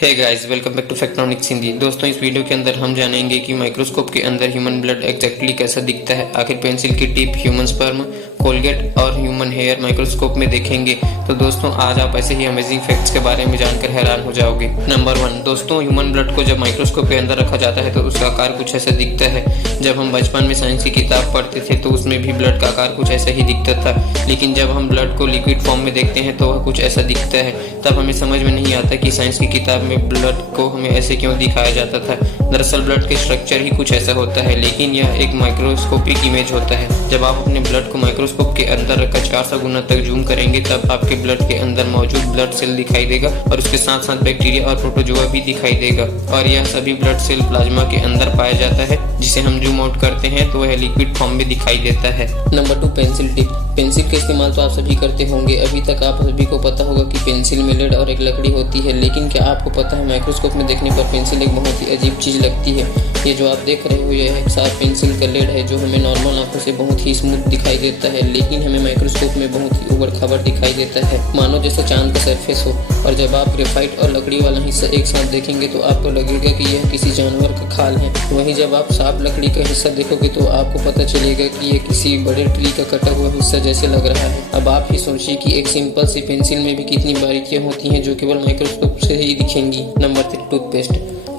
Hey guys, welcome back to Factronics Hindi. दोस्तों, इस video के अंदर हम जानेंगे कि माइक्रोस्कोप के अंदर ह्यूमन ब्लड एग्जैक्टली कैसा दिखता है। आखिर पेंसिल की टिप, ह्यूमन स्पर्म, कोलगेट और ह्यूमन हेयर माइक्रोस्कोप में देखेंगे। तो दोस्तों, आज आप ऐसे ही अमेजिंग फैक्ट्स के बारे में जानकर हैरान हो जाओगे। नंबर 1, दोस्तों, ह्यूमन ब्लड को जब माइक्रोस्कोप के अंदर रखा जाता है तो उसका आकार कुछ ऐसा दिखता है। जब हम बचपन में साइंस की किताब पढ़ते थे तो उसमें भी ब्लड का आकार कुछ ऐसा ही दिखता था, लेकिन जब हम ब्लड को लिक्विड फॉर्म में देखते हैं तो वह कुछ ऐसा दिखता है। तब हमें समझ में नहीं आता कि साइंस की किताब में ब्लड को हमें ऐसे क्यों दिखाया जाता था। दरअसल ब्लड के स्ट्रक्चर ही कुछ ऐसा होता है, लेकिन यह एक माइक्रोस्कोपिक इमेज होता है। जब आप अपने ब्लड को माइक्रोस्कोप के अंदर रखकर 400 गुना तक जूम करेंगे तब आपके ब्लड के अंदर मौजूद ब्लड सेल दिखाई देगा और उसके साथ साथ बैक्टीरिया और प्रोटोजोआ भी दिखाई देगा। और यह सभी ब्लड सेल प्लाज्मा के अंदर पाया जाता है, जिसे हम जूम आउट करते हैं तो वह लिक्विड फॉर्म में दिखाई देता है। Number 2, pencil tip. पेंसिल का इस्तेमाल तो आप सभी करते होंगे। अभी तक आप सभी को पता होगा कि पेंसिल में लेड और एक लकड़ी होती है, लेकिन क्या आपको पता है माइक्रोस्कोप में देखने पर पेंसिल एक बहुत ही अजीब चीज लगती है। ये जो आप देख रहे हो यह एक साफ पेंसिल का लेड है, जो हमें नॉर्मल आंखों से बहुत ही स्मूथ दिखाई देता है, लेकिन हमें माइक्रोस्कोप में बहुत ही उबड़ खाबड़ दिखाई देता है, मानो जैसे चांद का सरफेस हो। और जब आप ग्रेफाइट और लकड़ी वाला हिस्सा एक साथ देखेंगे तो आपको लगेगा कि यह किसी जानवर का खाल है। वहीं जब आप साफ लकड़ी का हिस्सा देखोगे तो आपको पता चलेगा कि यह किसी बड़े ट्री का कटा हुआ हिस्सा जैसे लग रहा है। अब आप ही सोचिए कि एक सिंपल सी पेंसिल में भी कितनी बारीकियां होती हैं जो केवल माइक्रोस्कोप से ही दिखेंगी। Number 3, toothpaste.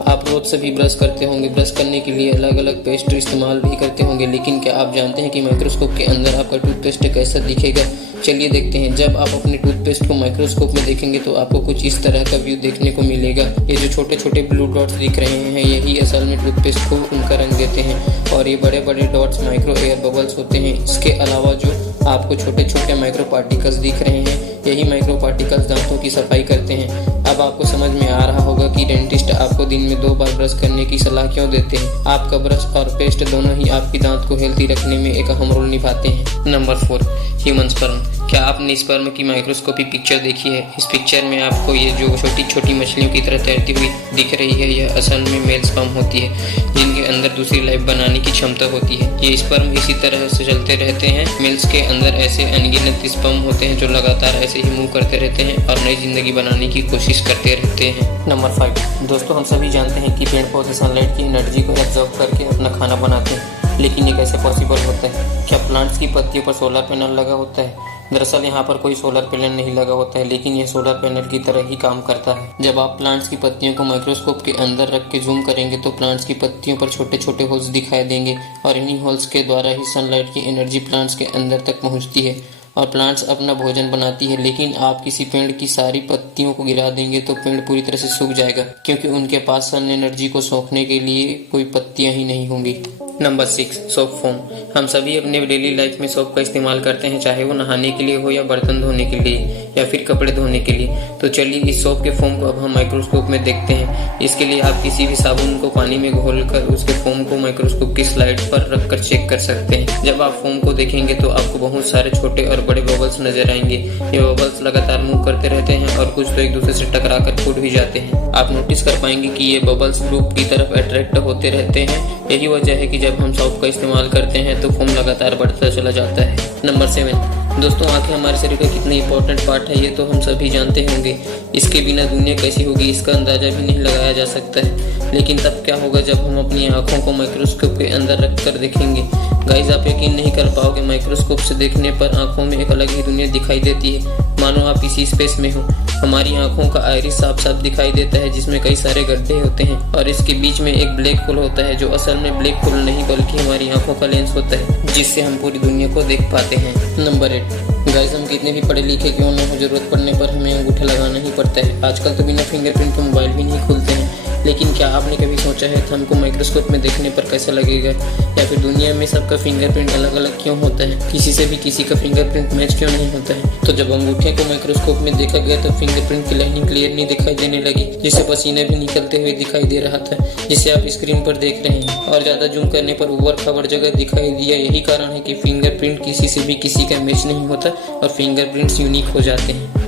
आप रोज सभी ब्रश करते होंगे। ब्रश करने के लिए अलग अलग पेस्ट इस्तेमाल भी करते होंगे, लेकिन क्या आप जानते हैं कि माइक्रोस्कोप के अंदर आपका टूथपेस्ट कैसा दिखेगा? चलिए देखते हैं। जब आप अपने टूथपेस्ट को माइक्रोस्कोप में देखेंगे तो आपको कुछ इस तरह का व्यू देखने को मिलेगा। ये जो छोटे छोटे ब्लू डॉट्स दिख रहे हैं यही असल में टूथपेस्ट को उनका रंग देते हैं, और ये बड़े बड़े डॉट्स माइक्रो एयर बबल्स होते हैं। इसके अलावा जो आपको छोटे छोटे माइक्रो पार्टिकल्स दिख रहे हैं यही माइक्रो पार्टिकल्स दांतों की सफाई करते हैं। अब आपको समझ में आ रहा होगा कि डेंटिस्ट आपको दिन में 2 बार ब्रश करने की सलाह क्यों देते हैं। आपका ब्रश और पेस्ट दोनों ही आपकी दांत को हेल्थी रखने में एक अहम रोल निभाते हैं। Number 4, human sperm. क्या आपने स्पर्म की माइक्रोस्कोपी पिक्चर देखी है? इस पिक्चर में आपको ये जो छोटी छोटी मछलियों की तरह तैरती हुई दिख रही है यह असल में मेल स्पर्म होती है, जिनके अंदर दूसरी लाइफ बनाने की क्षमता होती है। ये स्पर्म इसी तरह से चलते रहते हैं। मेल्स के अंदर ऐसे अनगिनत स्पर्म होते हैं जो लगातार ऐसे ही मूव करते रहते हैं और नई जिंदगी बनाने की कोशिश करते रहते हैं। नंबर 5, दोस्तों, हम सभी जानते हैं कि पेड़ पौधे सनलाइट की एनर्जी को एब्जॉर्ब करके अपना खाना बनाते हैं, लेकिन ये कैसे पॉसिबल होता है? क्या प्लांट्स की पत्तियों पर सोलर पैनल लगा होता है? दरअसल यहाँ पर कोई सोलर पैनल नहीं लगा होता है, लेकिन यह सोलर पैनल की तरह ही काम करता है। जब आप प्लांट्स की पत्तियों को माइक्रोस्कोप के अंदर रख के जूम करेंगे तो प्लांट्स की पत्तियों पर छोटे छोटे होल्स दिखाई देंगे, और इन्हीं होल्स के द्वारा ही सनलाइट की एनर्जी प्लांट्स के अंदर तक पहुँचती है और प्लांट्स अपना भोजन बनाती है। लेकिन आप किसी पेड़ की सारी पत्तियों को गिरा देंगे तो पेड़ पूरी तरह से सूख जाएगा, क्योंकि उनके पास सन एनर्जी को सोखने के लिए कोई पत्तियां ही नहीं होंगी। Number 6, soap foam. हम सभी अपने डेली लाइफ में सोप का इस्तेमाल करते हैं, चाहे वो नहाने के लिए हो या बर्तन धोने के लिए या फिर कपड़े धोने के लिए। तो चलिए इस सोप के फोम को अब हम माइक्रोस्कोप में देखते हैं। इसके लिए आप किसी भी साबुन को पानी में घोलकर उसके फोम को माइक्रोस्कोप की स्लाइड पर रखकर चेक कर सकते हैं। जब आप फोम को देखेंगे तो आपको बहुत सारे छोटे और बड़े बबल्स नजर आएंगे। ये बबल्स लगातार मूव करते रहते हैं और कुछ तो एक दूसरे से टकराकर फूट भी जाते हैं। आप नोटिस कर पाएंगे कि ये बबल्स ग्रुप की तरफ अट्रैक्ट होते रहते हैं। यही वजह है कि जब हम सोप का इस्तेमाल करते हैं तो फोम लगातार बढ़ता चला जाता है। नंबर 7, दोस्तों, आंखें हमारे शरीर का कितना इंपॉर्टेंट पार्ट है ये तो हम सभी जानते होंगे। इसके बिना दुनिया कैसी होगी इसका अंदाजा भी नहीं लगाया जा सकता है। लेकिन तब क्या होगा जब हम अपनी आंखों को माइक्रोस्कोप के अंदर रखकर देखेंगे? गाइस, आप यकीन नहीं कर पाओगे, माइक्रोस्कोप से देखने पर आंखों में एक अलग ही दुनिया दिखाई देती है, मानो आप इसी स्पेस में हो। हमारी आंखों का आइरिस साफ साफ दिखाई देता है, जिसमें कई सारे गड्ढे होते हैं, और इसके बीच में एक ब्लैक होल होता है जो असल में ब्लैक होल नहीं बल्कि हमारी आंखों का लेंस होता है, जिससे हम पूरी दुनिया को देख पाते हैं। नंबर 8, गाइस, हम कितने भी पढ़े लिखे क्यों न हो, जरूरत पड़ने पर हमें अंगूठा लगाना ही पड़ता है। आजकल तो बिना फिंगरप्रिंट के मोबाइल भी नहीं खुलते हैं, लेकिन क्या आपने कभी सोचा है कि हमको माइक्रोस्कोप में देखने पर कैसा लगेगा? या फिर दुनिया में सबका फिंगरप्रिंट अलग अलग क्यों होता है? किसी से भी किसी का फिंगरप्रिंट मैच क्यों नहीं होता है? तो जब अंगूठे को माइक्रोस्कोप में देखा गया तो फिंगरप्रिंट की लाइनिंग क्लियर नहीं दिखाई देने लगी, जिससे पसीना भी निकलते हुए दिखाई दे रहा था, जिसे आप स्क्रीन पर देख रहे हैं। और ज्यादा जूम करने पर उबड़ खाबड़ जगह दिखाई दिया। यही कारण है कि फिंगरप्रिंट किसी से भी किसी का मैच नहीं होता और फिंगरप्रिंट्स यूनिक हो जाते हैं।